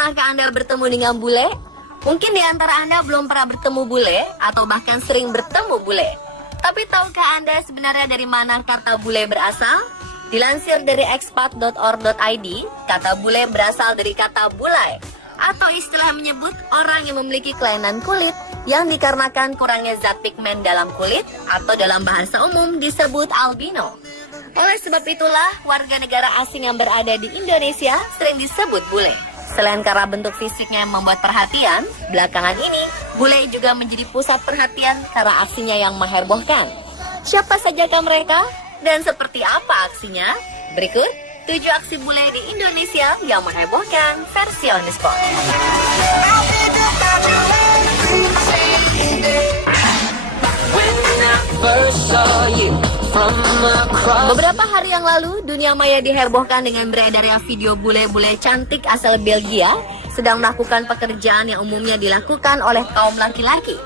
Pernahkah Anda bertemu dengan bule? Mungkin di antara Anda belum pernah bertemu bule atau bahkan sering bertemu bule. Tapi tahukah Anda sebenarnya dari mana kata bule berasal? Dilansir dari expat.org.id, kata bule berasal dari kata bulai, atau istilah menyebut orang yang memiliki kelainan kulit yang dikarenakan kurangnya zat pigmen dalam kulit atau dalam bahasa umum disebut albino. Oleh sebab itulah warga negara asing yang berada di Indonesia sering disebut bule. Selain karena bentuk fisiknya yang membuat perhatian, belakangan ini bule juga menjadi pusat perhatian karena aksinya yang menghebohkan. Siapa sajakah mereka dan seperti apa aksinya? Berikut 7 aksi bule di Indonesia yang menghebohkan versi On The Spot. Beberapa hari yang lalu, dunia maya dihebohkan dengan beredarnya video bule-bule cantik asal Belgia sedang melakukan pekerjaan yang umumnya dilakukan oleh kaum laki-laki.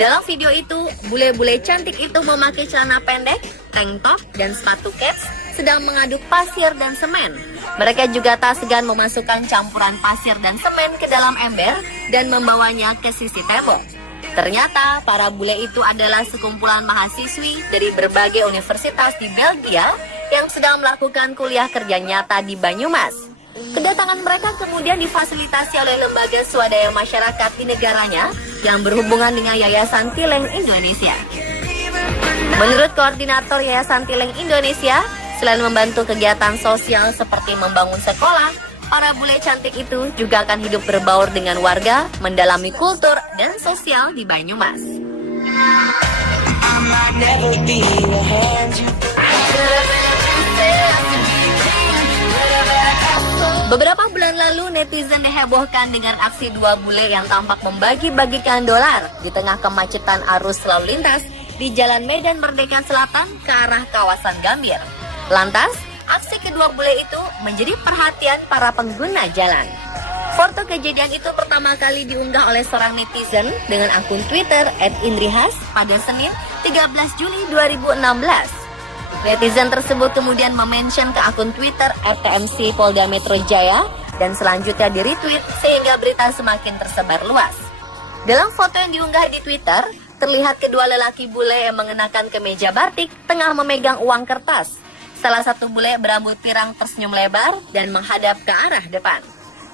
Dalam video itu, bule-bule cantik itu memakai celana pendek, tank top, dan sepatu kets sedang mengaduk pasir dan semen. Mereka juga tak segan memasukkan campuran pasir dan semen ke dalam ember dan membawanya ke sisi tembok. Ternyata para bule itu adalah sekumpulan mahasiswi dari berbagai universitas di Belgia yang sedang melakukan kuliah kerja nyata di Banyumas. Kedatangan mereka kemudian difasilitasi oleh lembaga swadaya masyarakat di negaranya yang berhubungan dengan Yayasan Tileng Indonesia. Menurut koordinator Yayasan Tileng Indonesia, selain membantu kegiatan sosial seperti membangun sekolah, para bule cantik itu juga akan hidup berbaur dengan warga, mendalami kultur dan sosial di Banyumas. Beberapa bulan lalu, netizen dihebohkan dengan aksi 2 bule yang tampak membagi-bagikan dolar di tengah kemacetan arus lalu lintas di Jalan Medan Merdeka Selatan ke arah kawasan Gambir. Lantas, aksi kedua bule itu menjadi perhatian para pengguna jalan. Foto kejadian itu pertama kali diunggah oleh seorang netizen dengan akun Twitter @indrihas pada Senin 13 Juli 2016. Netizen tersebut kemudian memention ke akun Twitter @tmc Polda Metro Jaya dan selanjutnya di-retweet sehingga berita semakin tersebar luas. Dalam foto yang diunggah di Twitter, terlihat kedua lelaki bule yang mengenakan kemeja batik tengah memegang uang kertas. Salah satu bule berambut pirang tersenyum lebar dan menghadap ke arah depan.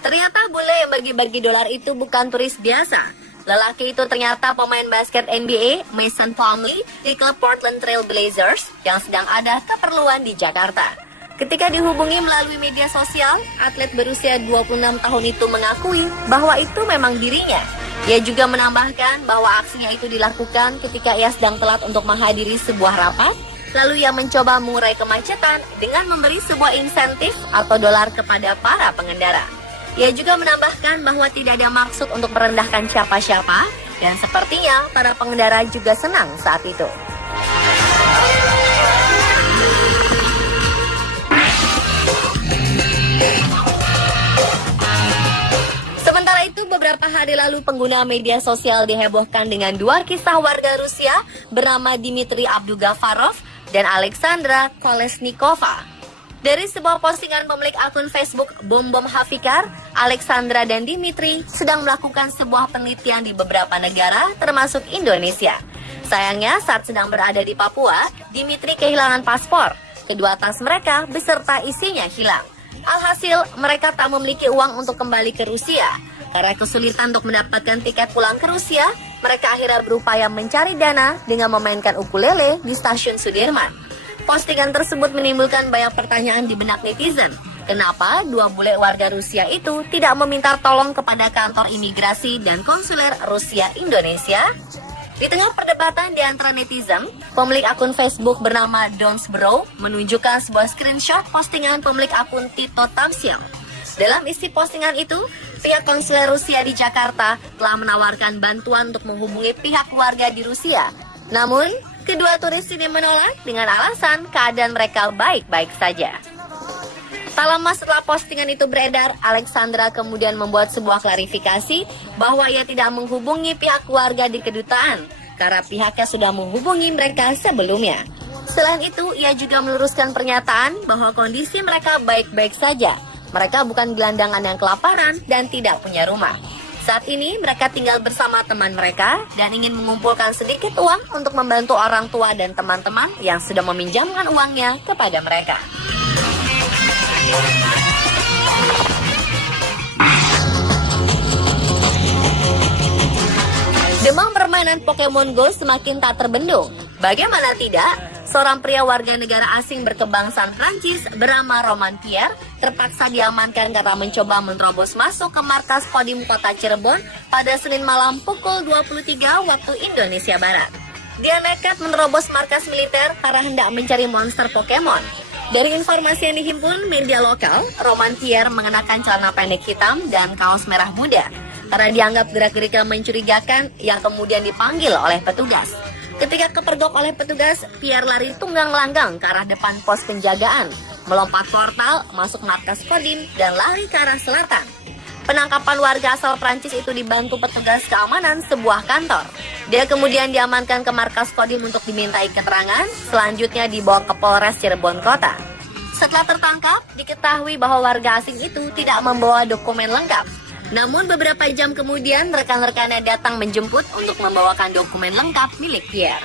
Ternyata bule yang bagi-bagi dolar itu bukan turis biasa. Lelaki itu ternyata pemain basket NBA Mason Plumlee di klub Portland Trail Blazers yang sedang ada keperluan di Jakarta. Ketika dihubungi melalui media sosial, atlet berusia 26 tahun itu mengakui bahwa itu memang dirinya. Ia juga menambahkan bahwa aksinya itu dilakukan ketika ia sedang telat untuk menghadiri sebuah rapat. Lalu ia mencoba mengurai kemacetan dengan memberi sebuah insentif atau dolar kepada para pengendara. Ia juga menambahkan bahwa tidak ada maksud untuk merendahkan siapa-siapa dan sepertinya para pengendara juga senang saat itu. Sementara itu, beberapa hari lalu pengguna media sosial dihebohkan dengan 2 kisah warga Rusia bernama Dmitry Abdugafarov dan Alexandra Kolesnikova. Dari sebuah postingan pemilik akun Facebook Bom Hafikar, Alexandra dan Dmitry sedang melakukan sebuah penelitian di beberapa negara termasuk Indonesia. Sayangnya saat sedang berada di Papua, Dmitry kehilangan paspor. Kedua tas mereka beserta isinya hilang. Alhasil mereka tak memiliki uang untuk kembali ke Rusia. Karena kesulitan untuk mendapatkan tiket pulang ke Rusia, mereka akhirnya berupaya mencari dana dengan memainkan ukulele di stasiun Sudirman. Postingan tersebut menimbulkan banyak pertanyaan di benak netizen. Kenapa 2 bule warga Rusia itu tidak meminta tolong kepada kantor imigrasi dan konsuler Rusia Indonesia? Di tengah perdebatan di antara netizen, pemilik akun Facebook bernama Donsbro menunjukkan sebuah screenshot postingan pemilik akun Tito Tamsil. Dalam isi postingan itu, pihak konsuler Rusia di Jakarta telah menawarkan bantuan untuk menghubungi pihak keluarga di Rusia. Namun, kedua turis ini menolak dengan alasan keadaan mereka baik-baik saja. Tak lama setelah postingan itu beredar, Alexandra kemudian membuat sebuah klarifikasi bahwa ia tidak menghubungi pihak keluarga di kedutaan karena pihaknya sudah menghubungi mereka sebelumnya. Selain itu, ia juga meluruskan pernyataan bahwa kondisi mereka baik-baik saja. Mereka bukan gelandangan yang kelaparan dan tidak punya rumah. Saat ini mereka tinggal bersama teman mereka dan ingin mengumpulkan sedikit uang untuk membantu orang tua dan teman-teman yang sudah meminjamkan uangnya kepada mereka. Demam permainan Pokemon Go semakin tak terbendung. Bagaimana tidak, seorang pria warga negara asing berkebangsaan Prancis bernama Roman Pierre terpaksa diamankan karena mencoba menerobos masuk ke markas Kodim kota Cirebon pada Senin malam pukul 23 waktu Indonesia Barat. Dia nekat menerobos markas militer karena hendak mencari monster Pokemon. Dari informasi yang dihimpun media lokal, Roman Pierre mengenakan celana pendek hitam dan kaos merah muda karena dianggap gerak-geriknya mencurigakan yang kemudian dipanggil oleh petugas. Ketika kepergok oleh petugas, Pierre lari tunggang langgang ke arah depan pos penjagaan, melompat portal, masuk markas Kodim, dan lari ke arah selatan. Penangkapan warga asal Prancis itu dibantu petugas keamanan sebuah kantor. Dia kemudian diamankan ke markas Kodim untuk dimintai keterangan, selanjutnya dibawa ke Polres Cirebon Kota. Setelah tertangkap, diketahui bahwa warga asing itu tidak membawa dokumen lengkap. Namun beberapa jam kemudian rekan-rekannya datang menjemput untuk membawakan dokumen lengkap milik Pierre.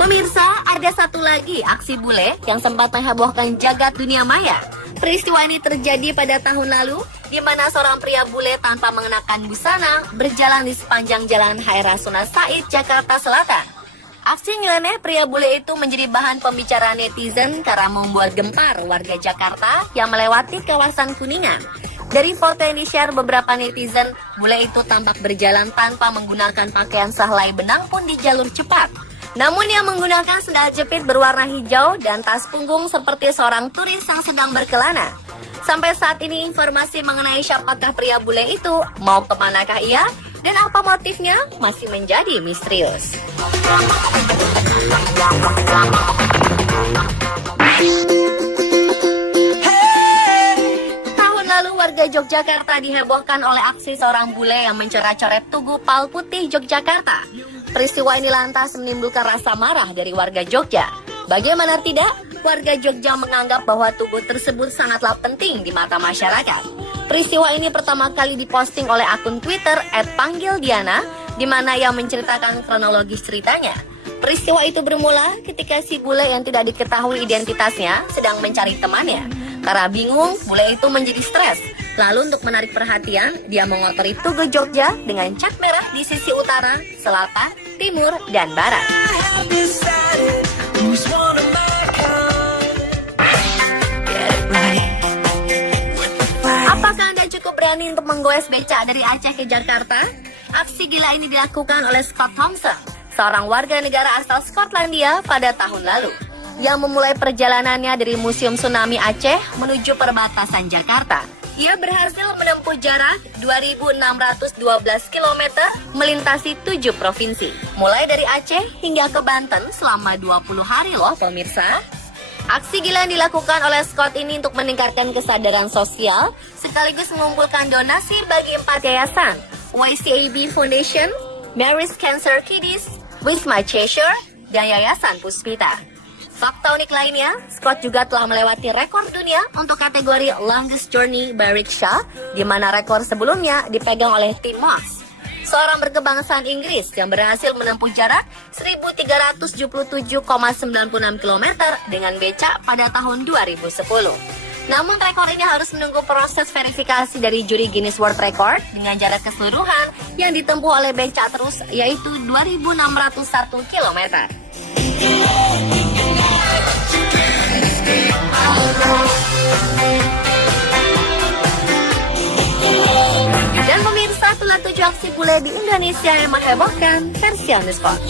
Pemirsa, ada satu lagi aksi bule yang sempat menghebohkan jagat dunia maya. Peristiwa ini terjadi pada tahun lalu, di mana seorang pria bule tanpa mengenakan busana berjalan di sepanjang jalan Hai Rasuna Said, Jakarta Selatan. Aksi nyeleneh pria bule itu menjadi bahan pembicaraan netizen karena membuat gempar warga Jakarta yang melewati kawasan Kuningan. Dari foto yang di-share beberapa netizen, bule itu tampak berjalan tanpa menggunakan pakaian sehelai benang pun di jalur cepat. Namun yang menggunakan sendal jepit berwarna hijau dan tas punggung seperti seorang turis yang sedang berkelana. Sampai saat ini informasi mengenai siapakah pria bule itu, mau kemanakah ia, dan apa motifnya masih menjadi misterius. Tahun lalu warga Yogyakarta dihebohkan oleh aksi seorang bule yang mencoret-coret tugu Pal Putih Yogyakarta. Peristiwa ini lantas menimbulkan rasa marah dari warga Jogja. Bagaimana tidak, warga Jogja menganggap bahwa tugu tersebut sangatlah penting di mata masyarakat. Peristiwa ini pertama kali diposting oleh akun Twitter @panggildiana, di mana ia menceritakan kronologis ceritanya. Peristiwa itu bermula ketika si bule yang tidak diketahui identitasnya sedang mencari temannya. Karena bingung, bule itu menjadi stres. Lalu untuk menarik perhatian, dia mengotori Tugu Jogja dengan cat merah di sisi utara, selatan, timur, dan barat. Apakah Anda cukup berani untuk menggoes becak dari Aceh ke Jakarta? Aksi gila ini dilakukan oleh Scott Thompson, seorang warga negara asal Skotlandia pada tahun lalu, yang memulai perjalanannya dari Museum Tsunami Aceh menuju perbatasan Jakarta. Ia berhasil menempuh jarak 2.612 km melintasi 7 provinsi, mulai dari Aceh hingga ke Banten selama 20 hari loh pemirsa. Aksi gila yang dilakukan oleh Scott ini untuk meningkatkan kesadaran sosial sekaligus mengumpulkan donasi bagi 4 yayasan, YCAB Foundation, Mary's Cancer Kiddies, With My Cheshire, dan Yayasan Puspita. Fakta unik lainnya, Scott juga telah melewati rekor dunia untuk kategori Longest Journey by Rickshaw, di mana rekor sebelumnya dipegang oleh Tim Moss, seorang berkebangsaan Inggris yang berhasil menempuh jarak 1.377,96 km dengan becak pada tahun 2010. Namun rekor ini harus menunggu proses verifikasi dari juri Guinness World Record dengan jarak keseluruhan yang ditempuh oleh becak terus, yaitu 2.601 km. Dan pemirsa, itulah 7 aksi bule di Indonesia yang menghebohkan versi on the spot.